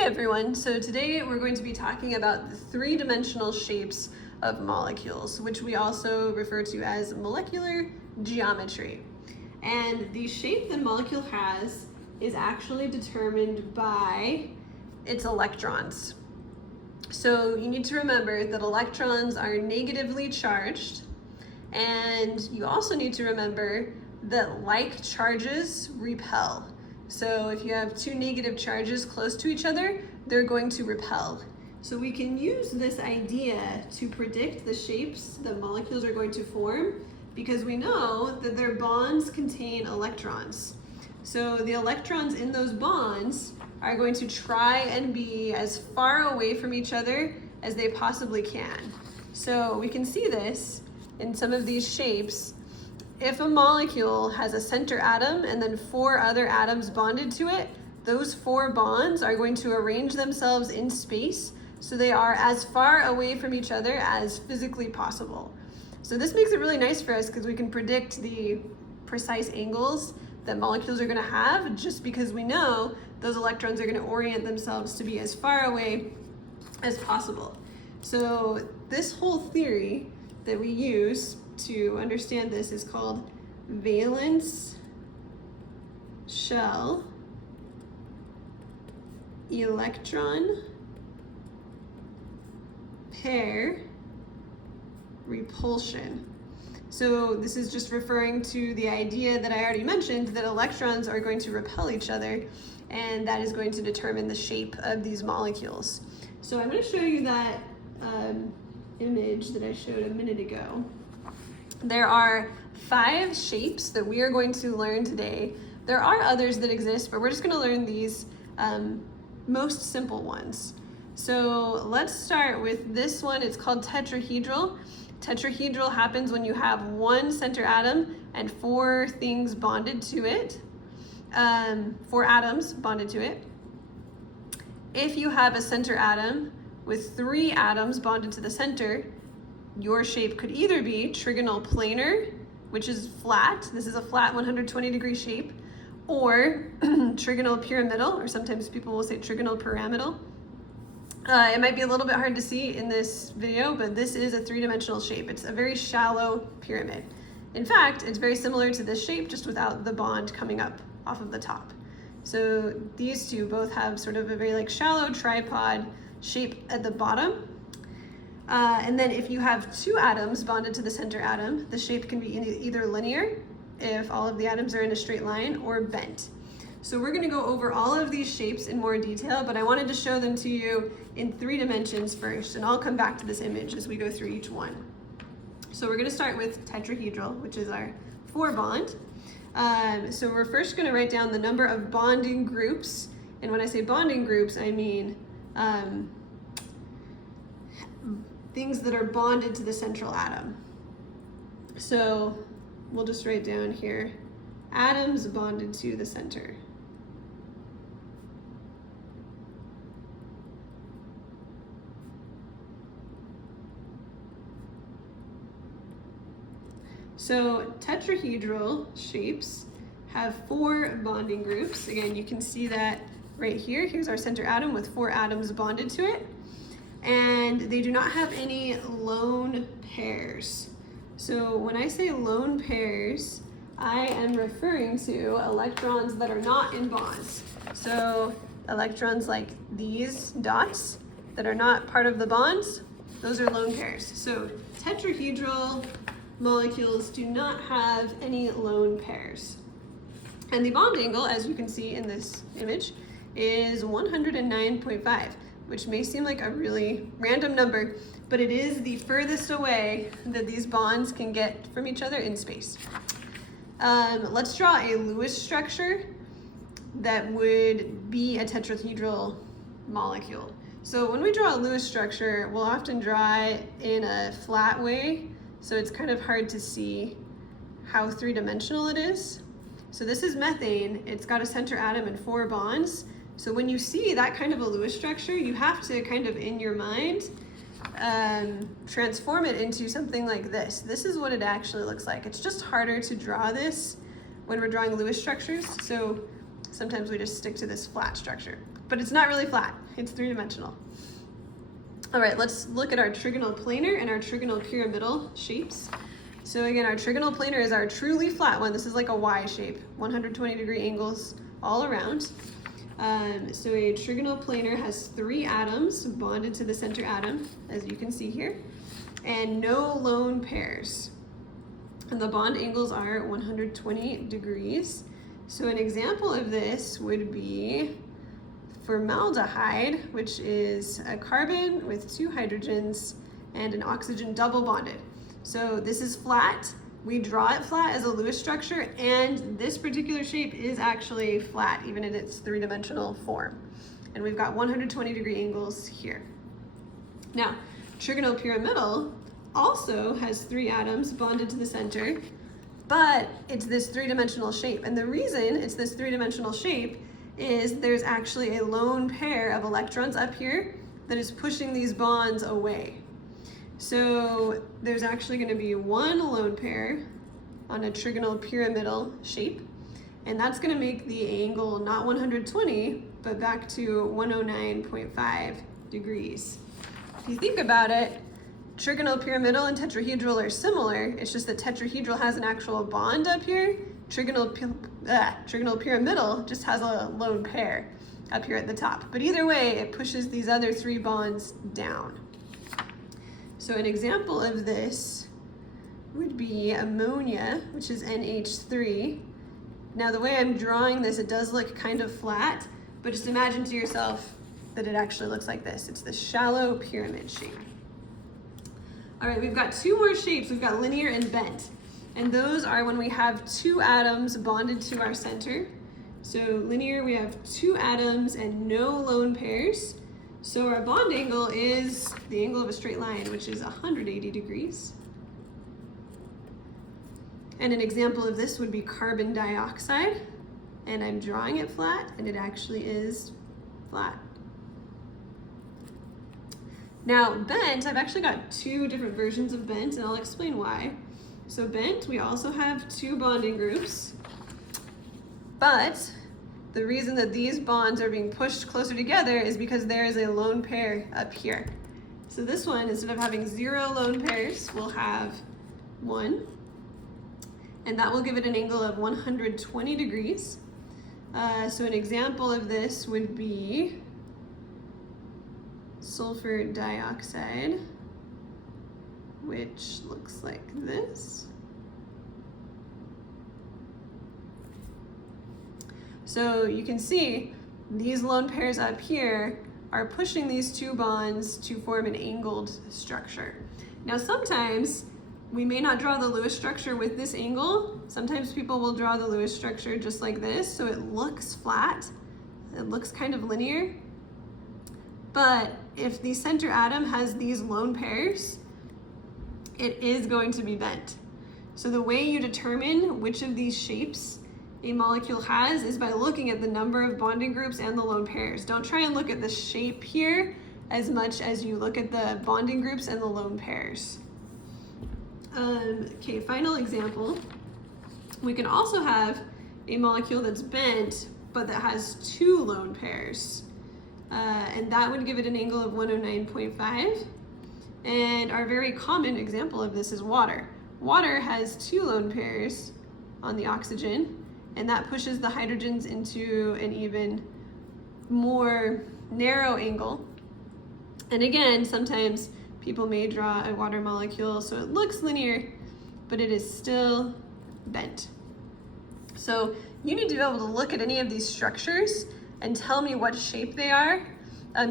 Hey everyone, so today we're going to be talking about the three-dimensional shapes of molecules, which we also refer to as molecular geometry. And the shape that a molecule has is actually determined by its electrons. So you need to remember that electrons are negatively charged, and you also need to remember that like charges repel. So if you have two negative charges close to each other, they're going to repel. So we can use this idea to predict the shapes that molecules are going to form because we know that their bonds contain electrons. So the electrons in those bonds are going to try and be as far away from each other as they possibly can. So we can see this in some of these shapes. If a molecule has a center atom and then four other atoms bonded to it, those four bonds are going to arrange themselves in space so they are as far away from each other as physically possible. So this makes it really nice for us because we can predict the precise angles that molecules are going to have just because we know those electrons are going to orient themselves to be as far away as possible. So this whole theory that we use to understand this is called valence shell electron pair repulsion. So this is just referring to the idea that I already mentioned, that electrons are going to repel each other, and that is going to determine the shape of these molecules. So I'm going to show you that image that I showed a minute ago. There are 5 shapes that we are going to learn today. There are others that exist, but we're just going to learn these most simple ones. So let's start with this one. It's called tetrahedral. Tetrahedral happens when you have one center atom and 4 things bonded to it, 4 atoms bonded to it. If you have a center atom with 3 atoms bonded to the center, your shape could either be trigonal planar, which is flat. This is a flat 120-degree shape, or trigonal pyramidal, or sometimes people will say trigonal pyramidal. It might be a little bit hard to see in this video, but this is a 3-dimensional shape. It's a very shallow pyramid. In fact, it's very similar to this shape, just without the bond coming up off of the top. So these two both have sort of a very shallow tripod shape at the bottom. And then if you have 2 atoms bonded to the center atom, the shape can be either linear, if all of the atoms are in a straight line, or bent. So we're going to go over all of these shapes in more detail, but I wanted to show them to you in 3 dimensions first, and I'll come back to this image as we go through each one. So we're going to start with tetrahedral, which is our 4 bond. So we're first going to write down the number of bonding groups, and when I say bonding groups, I mean things that are bonded to the central atom. So we'll just write down here, atoms bonded to the center. So tetrahedral shapes have 4 bonding groups. Again, you can see that right here. Here's our center atom with 4 atoms bonded to it. And they do not have any lone pairs. So when I say lone pairs, I am referring to electrons that are not in bonds. So electrons like these dots that are not part of the bonds, those are lone pairs. So tetrahedral molecules do not have any lone pairs. And the bond angle, as you can see in this image, is 109.5. which may seem like a really random number, but it is the furthest away that these bonds can get from each other in space. Let's draw a Lewis structure that would be a tetrahedral molecule. So when we draw a Lewis structure, we'll often draw it in a flat way, so it's kind of hard to see how 3-dimensional it is. So this is methane. It's got a center atom and 4 bonds. So when you see that kind of a Lewis structure, you have to kind of, in your mind, transform it into something like this. This is what it actually looks like. It's just harder to draw this when we're drawing Lewis structures. So Sometimes we just stick to this flat structure, but it's not really flat, it's three-dimensional. All right, let's look at our trigonal planar and our trigonal pyramidal shapes. So again, our trigonal planar is our truly flat one. This is like a Y shape, 120-degree angles all around. So a trigonal planar has 3 atoms bonded to the center atom, as you can see here, and no lone pairs. And the bond angles are 120 degrees. So an example of this would be formaldehyde, which is a carbon with 2 hydrogens and an oxygen double bonded. So this is flat. We draw it flat as a Lewis structure, and this particular shape is actually flat, even in its three-dimensional form. And we've got 120-degree angles here. Now, trigonal pyramidal also has 3 atoms bonded to the center, but it's this three-dimensional shape. And the reason it's this three-dimensional shape is there's actually a lone pair of electrons up here that is pushing these bonds away. So there's actually going to be 1 lone pair on a trigonal pyramidal shape, and that's going to make the angle not 120, but back to 109.5 degrees. If you think about it, trigonal pyramidal and tetrahedral are similar. It's just that tetrahedral has an actual bond up here. Trigonal pyramidal just has a lone pair up here at the top. But either way, it pushes these other 3 bonds down. So an example of this would be ammonia, which is NH3. Now the way I'm drawing this, it does look kind of flat, but just imagine to yourself that it actually looks like this. It's the shallow pyramid shape. All right, we've got 2 more shapes. We've got linear and bent. And those are when we have 2 atoms bonded to our center. So linear, we have 2 atoms and no lone pairs. So our bond angle is the angle of a straight line, which is 180 degrees. And an example of this would be carbon dioxide. And I'm drawing it flat, and it actually is flat. Now, bent, I've actually got 2 different versions of bent, and I'll explain why. So bent, we also have 2 bonding groups, but the reason that these bonds are being pushed closer together is because there is a lone pair up here. So this one, instead of having 0 lone pairs, we'll have 1, and that will give it an angle of 120 degrees. So an example of this would be sulfur dioxide, which looks like this. So you can see these lone pairs up here are pushing these 2 bonds to form an angled structure. Now sometimes we may not draw the Lewis structure with this angle. Sometimes people will draw the Lewis structure just like this, so it looks flat. It looks kind of linear. But if the center atom has these lone pairs, it is going to be bent. So the way you determine which of these shapes a molecule has is by looking at the number of bonding groups and the lone pairs. Don't try and look at the shape here as much as you look at the bonding groups and the lone pairs. Okay, final example. We can also have a molecule that's bent, but that has 2 lone pairs. And that would give it an angle of 109.5. And our very common example of this is water. Water has 2 lone pairs on the oxygen, and that pushes the hydrogens into an even more narrow angle. And again, sometimes people may draw a water molecule so it looks linear, but it is still bent. So you need to be able to look at any of these structures and tell me what shape they are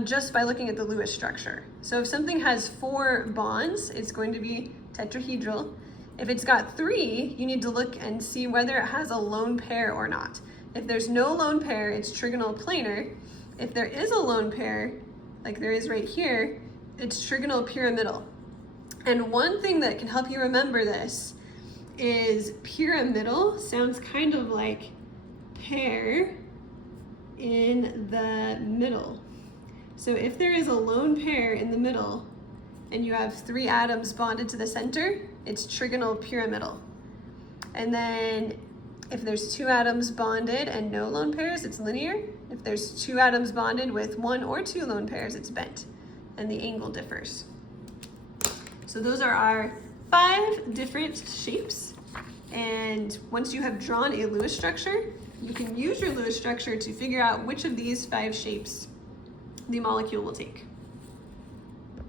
just by looking at the Lewis structure. So if something has 4 bonds, it's going to be tetrahedral. If it's got 3, you need to look and see whether it has a lone pair or not. If there's no lone pair, it's trigonal planar. If there is a lone pair, like there is right here, it's trigonal pyramidal. And one thing that can help you remember this is pyramidal sounds kind of like pair in the middle. So if there is a lone pair in the middle and you have 3 atoms bonded to the center, it's trigonal pyramidal. And then If there's 2 atoms bonded and no lone pairs, it's linear. If there's 2 atoms bonded with 1 or 2 lone pairs, it's bent, and the angle differs. So those are our 5 different shapes. And once you have drawn a Lewis structure, you can use your Lewis structure to figure out which of these 5 shapes the molecule will take.